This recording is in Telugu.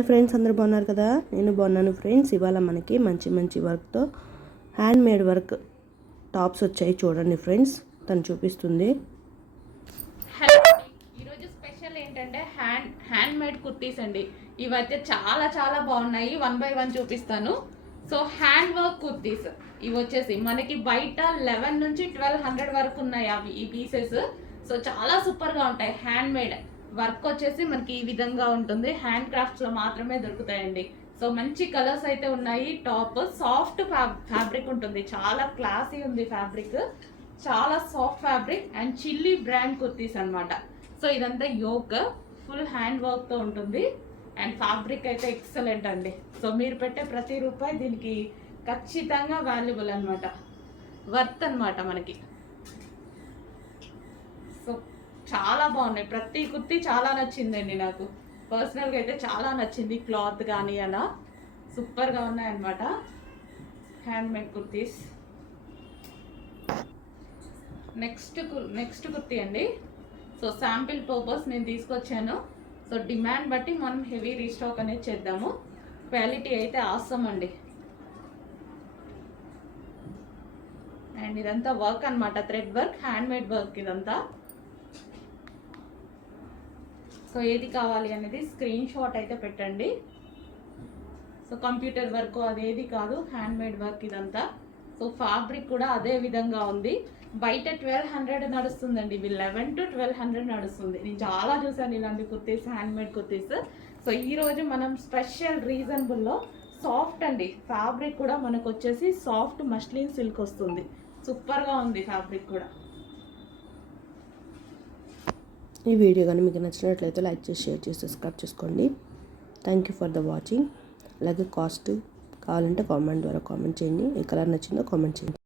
హాయ్ ఫ్రెండ్స్, అందరూ బాగున్నారు కదా? నేను బాగున్నాను ఫ్రెండ్స్. ఇవాళ మనకి మంచి మంచి వర్క్తో హ్యాండ్ మేడ్ వర్క్ టాప్స్ వచ్చాయి. చూడండి ఫ్రెండ్స్, తను చూపిస్తుంది. హలో అండి, ఈరోజు స్పెషల్ ఏంటంటే హ్యాండ్ మేడ్ కుర్తీస్ అండి. ఇవైతే చాలా చాలా బాగున్నాయి. 1 by 1 చూపిస్తాను. సో హ్యాండ్ వర్క్ కుర్తీస్ ఇవి వచ్చేసి మనకి బయట 11 నుంచి 1200 వరకు ఉన్నాయి అవి ఈ పీసెస్. సో చాలా సూపర్గా ఉంటాయి. హ్యాండ్ మేడ్ వర్క్ వచ్చేసి మనకి ఈ విధంగా ఉంటుంది. హ్యాండ్ క్రాఫ్ట్స్లో మాత్రమే దొరుకుతాయండి. సో మంచి కలర్స్ అయితే ఉన్నాయి. టాప్ సాఫ్ట్ ఫ్యాబ్రిక్ ఉంటుంది, చాలా క్లాసీ ఉంది ఫ్యాబ్రిక్, చాలా soft fabric and chilli brand kurtis అనమాట. సో ఇదంతా యోక్ ఫుల్ హ్యాండ్ వర్క్తో ఉంటుంది అండ్ ఫ్యాబ్రిక్ అయితే ఎక్సలెంట్ అండి. సో మీరు పెట్టే ప్రతి రూపాయి దీనికి ఖచ్చితంగా వాల్యుబుల్ అనమాట, వర్త్ అనమాట మనకి. సో చాలా బాగున్నాయి. ప్రతి కుర్తీ చాలా నచ్చిందండి నాకు. పర్సనల్గా అయితే చాలా నచ్చింది. క్లాత్ కానీ అలా సూపర్గా ఉన్నాయన్నమాట hand made kurtis. Next kurti అండి. సో శాంపిల్ పర్పస్ నేను తీసుకొచ్చాను. సో డిమాండ్ బట్టి మనం హెవీ రీస్టాక్ అనేది చేద్దాము. క్వాలిటీ అయితే ఆసమ్ అండి. అండ్ ఇదంతా వర్క్ అనమాట, thread work, hand made work ఇదంతా. సో ఏది కావాలి అనేది స్క్రీన్ షాట్ అయితే పెట్టండి. సో కంప్యూటర్ వర్క్ అదేది కాదు, హ్యాండ్ మేడ్ వర్క్ ఇదంతా. సో ఫ్యాబ్రిక్ కూడా అదే విధంగా ఉంది. బయట 1200 నడుస్తుందండి, ఇవి 11 to 1200 నడుస్తుంది. నేను చాలా చూసాను ఇలాంటి kurtis, hand made kurtis. So ఈరోజు మనం స్పెషల్ రీజనబుల్లో సాఫ్ట్ అండి, ఫ్యాబ్రిక్ కూడా మనకు వచ్చేసి సాఫ్ట్ మస్లిన్ సిల్క్ వస్తుంది. సూపర్గా ఉంది ఫ్యాబ్రిక్ కూడా. ఈ వీడియో కానీ మీకు నచ్చినట్లయితే లైక్ చేసి, షేర్ చేసి, సబ్స్క్రైబ్ చేసుకోండి. Thank you for the watching. అలాగే కాస్ట్ కావాలంటే కామెంట్ ద్వారా కామెంట్ చేయండి. ఏ కలర్ నచ్చిందో కామెంట్ చేయండి.